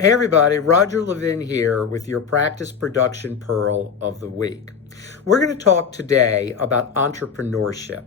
Hey everybody, Roger Levin here with your Practice Production Pearl of the Week. We're going to talk today about entrepreneurship.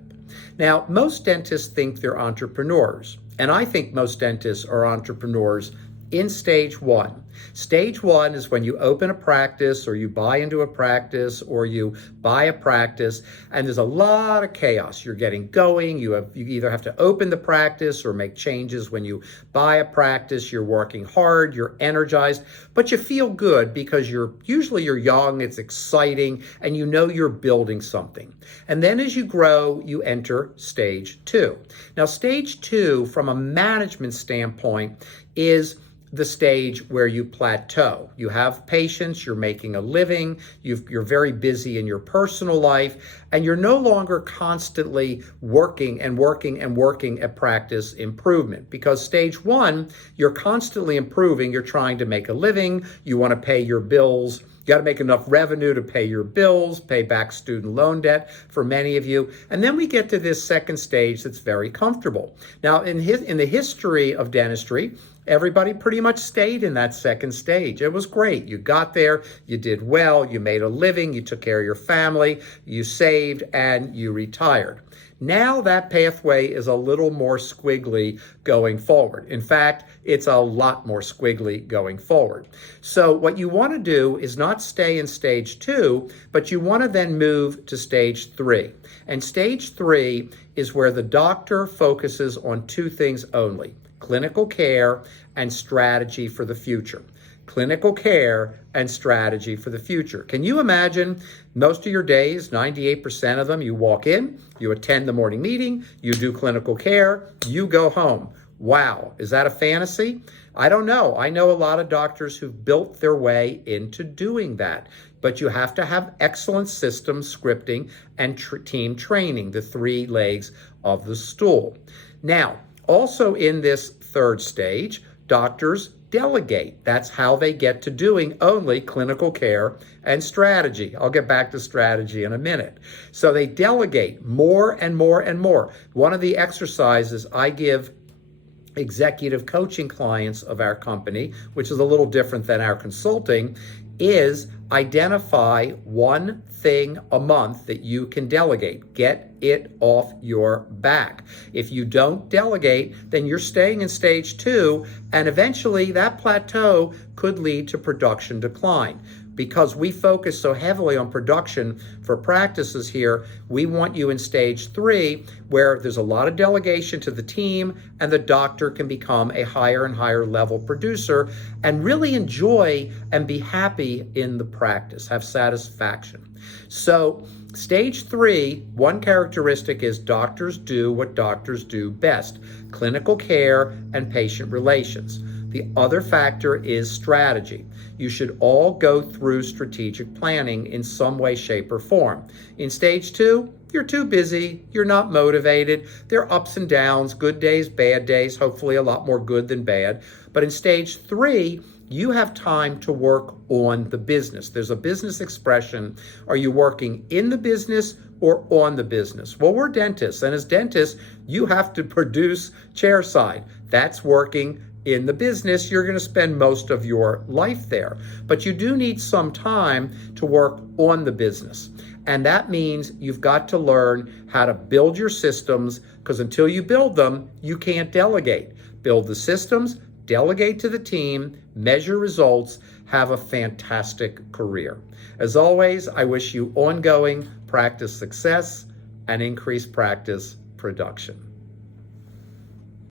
Now, most dentists think they're entrepreneurs, and I think most dentists are entrepreneurs in stage one. Stage one is when you open a practice or you buy into a practice or you buy a practice and there's a lot of chaos. You're getting going. You either have to open the practice or make changes when you buy a practice. You're working hard, you're energized, but you feel good because you're young, it's exciting, and you know you're building something. And then as you grow, you enter stage two. Now, stage two, from a management standpoint, is the stage where you plateau. You have patients, you're making a living, you're very busy in your personal life, and you're no longer constantly working at practice improvement. Because stage one, you're constantly improving, you're trying to make a living, you want to pay your bills. You got to make enough revenue to pay your bills, pay back student loan debt for many of you. And then we get to this second stage that's very comfortable. Now, in the history of dentistry, everybody pretty much stayed in that second stage. It was great. You got there, you did well, you made a living, you took care of your family, you saved, and you retired. Now that pathway is a little more squiggly going forward. In fact, it's a lot more squiggly going forward. So what you want to do is not stay in stage two, but you want to then move to stage three. And stage three is where the doctor focuses on two things only: clinical care and strategy for the future. Clinical care and strategy for the future. Can you imagine most of your days, 98% of them, you walk in, you attend the morning meeting, you do clinical care, you go home. Wow, is that a fantasy? I don't know. I know a lot of doctors who've built their way into doing that. But you have to have excellent systems, scripting, and team training, the three legs of the stool. Now, also in this third stage, doctors delegate. That's how they get to doing only clinical care and strategy. I'll get back to strategy in a minute. So they delegate more and more and more. One of the exercises I give executive coaching clients of our company, which is a little different than our consulting, is identify one thing a month that you can delegate. Get it off your back. If you don't delegate, then you're staying in stage two, and eventually that plateau could lead to production decline. Because we focus so heavily on production for practices here, we want you in stage three, where there's a lot of delegation to the team and the doctor can become a higher and higher level producer and really enjoy and be happy in the practice, have satisfaction. So stage three, one characteristic is doctors do what doctors do best: clinical care and patient relations. The other factor is strategy. You should all go through strategic planning in some way, shape, or form. In stage two, you're too busy, you're not motivated, there are ups and downs, good days, bad days, hopefully a lot more good than bad. But in stage three, you have time to work on the business. There's a business expression: are you working in the business or on the business? Well, we're dentists, and as dentists, you have to produce chairside. That's working in the business. You're going to spend most of your life there, but you do need some time to work on the business. And that means you've got to learn how to build your systems, because until you build them, you can't delegate. Build the systems, delegate to the team, measure results, have a fantastic career. As always, I wish you ongoing practice success and increased practice production.